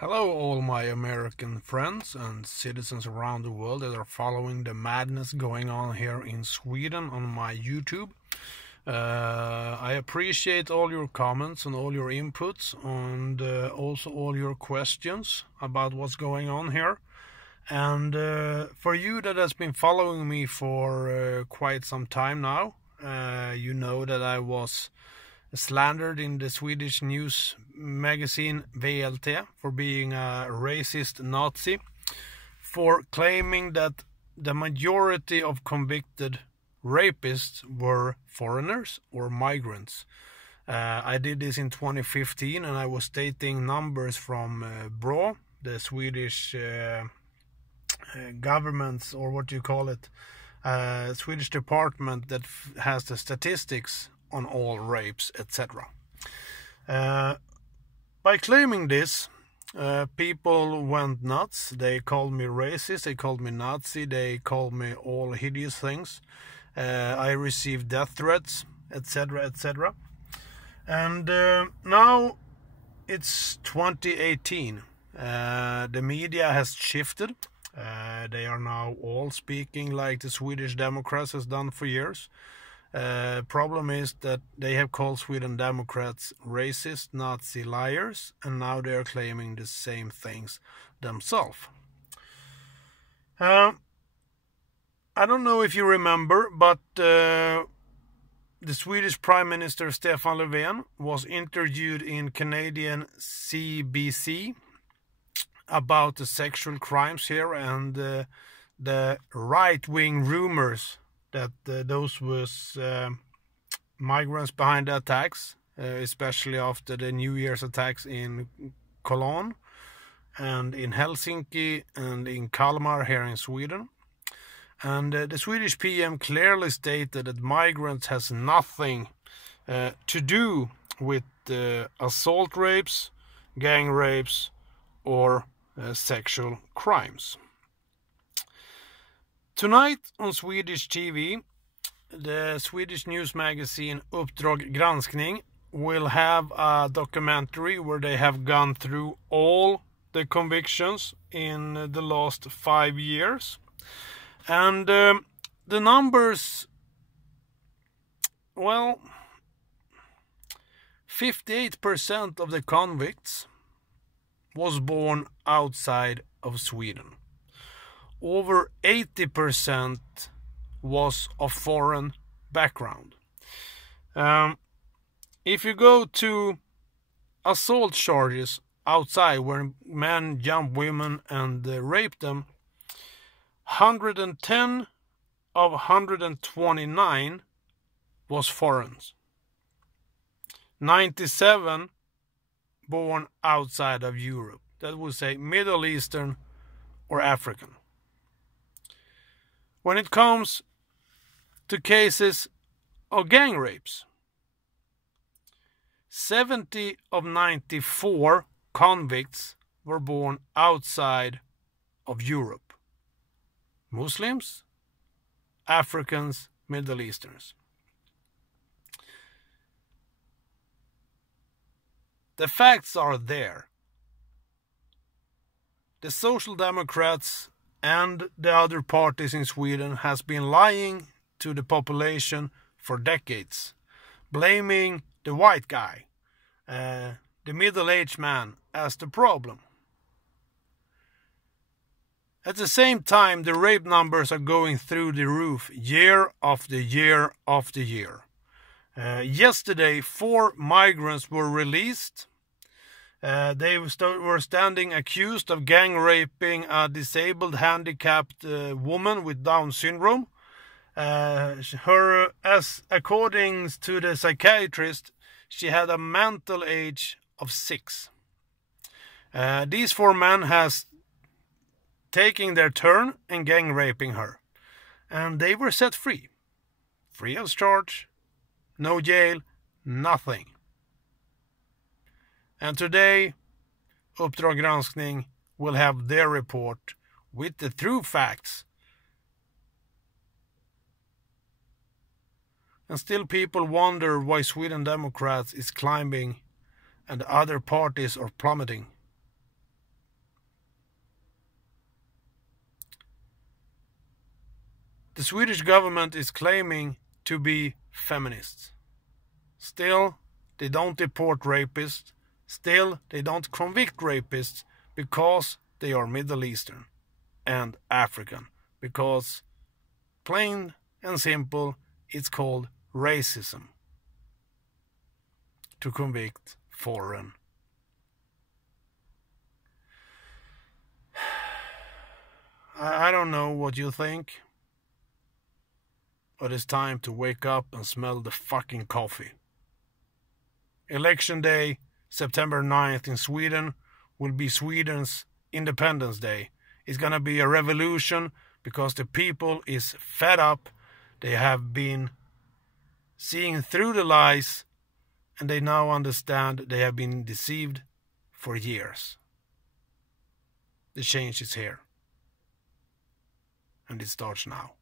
Hello all my American friends and citizens around the world that are following the madness going on here in Sweden on my YouTube. I appreciate all your comments and all your inputs and also all your questions about what's going on here. And for you that has been following me for quite some time now, you know that I was slandered in the Swedish news magazine VLT for being a racist Nazi, for claiming that the majority of convicted rapists were foreigners or migrants. I did this in 2015 and I was stating numbers from BRA, the Swedish government's, or what you call it, Swedish department that has the statistics on all rapes, etc. By claiming this, people went nuts. They called me racist, they called me Nazi, they called me all hideous things. I received death threats, etc., etc. And now it's 2018. The media has shifted. They are now all speaking like the Swedish Democrats has done for years. Problem is that they have called Sweden Democrats racist, Nazi, liars, and now they are claiming the same things themselves. I don't know if you remember, but the Swedish Prime Minister Stefan Löfven was interviewed in Canadian CBC about the sexual crimes here and the right-wing rumors that those was migrants behind the attacks, especially after the New Year's attacks in Cologne and in Helsinki and in Kalmar here in Sweden. And the Swedish PM clearly stated that migrants has nothing to do with assault rapes, gang rapes, or sexual crimes. Tonight on Swedish TV, the Swedish news magazine Uppdrag granskning will have a documentary where they have gone through all the convictions in the last 5 years. And the numbers, well, 58% of the convicts was born outside of Sweden. Over 80% was of foreign background. If you go to assault charges outside where men jump women and rape them, 110 of 129 was foreigners. 97 born outside of Europe. That would say Middle Eastern or African. When it comes to cases of gang rapes, 70 of 94 convicts were born outside of Europe. Muslims, Africans, Middle Easterns. The facts are there. The Social Democrats and the other parties in Sweden has been lying to the population for decades, blaming the white guy, the middle-aged man, as the problem. At the same time, the rape numbers are going through the roof year after year after year. Yesterday, 4 migrants were released. They were standing accused of gang raping a disabled, handicapped woman with Down syndrome. According to the psychiatrist, she had a mental age of 6. These 4 men has taken their turn in gang raping her, and they were set free. Free of charge, no jail, nothing. And today, Uppdrag granskning will have their report with the true facts. And still people wonder why Sweden Democrats is climbing and other parties are plummeting. The Swedish government is claiming to be feminists. Still, they don't deport rapists. Still, they don't convict rapists because they are Middle Eastern and African. Because, plain and simple, it's called racism to convict foreign. I don't know what you think, but it's time to wake up and smell the fucking coffee. Election day, September 9th in Sweden, will be Sweden's Independence Day. It's gonna be a revolution because the people is fed up. They have been seeing through the lies and they now understand they have been deceived for years. The change is here. And it starts now.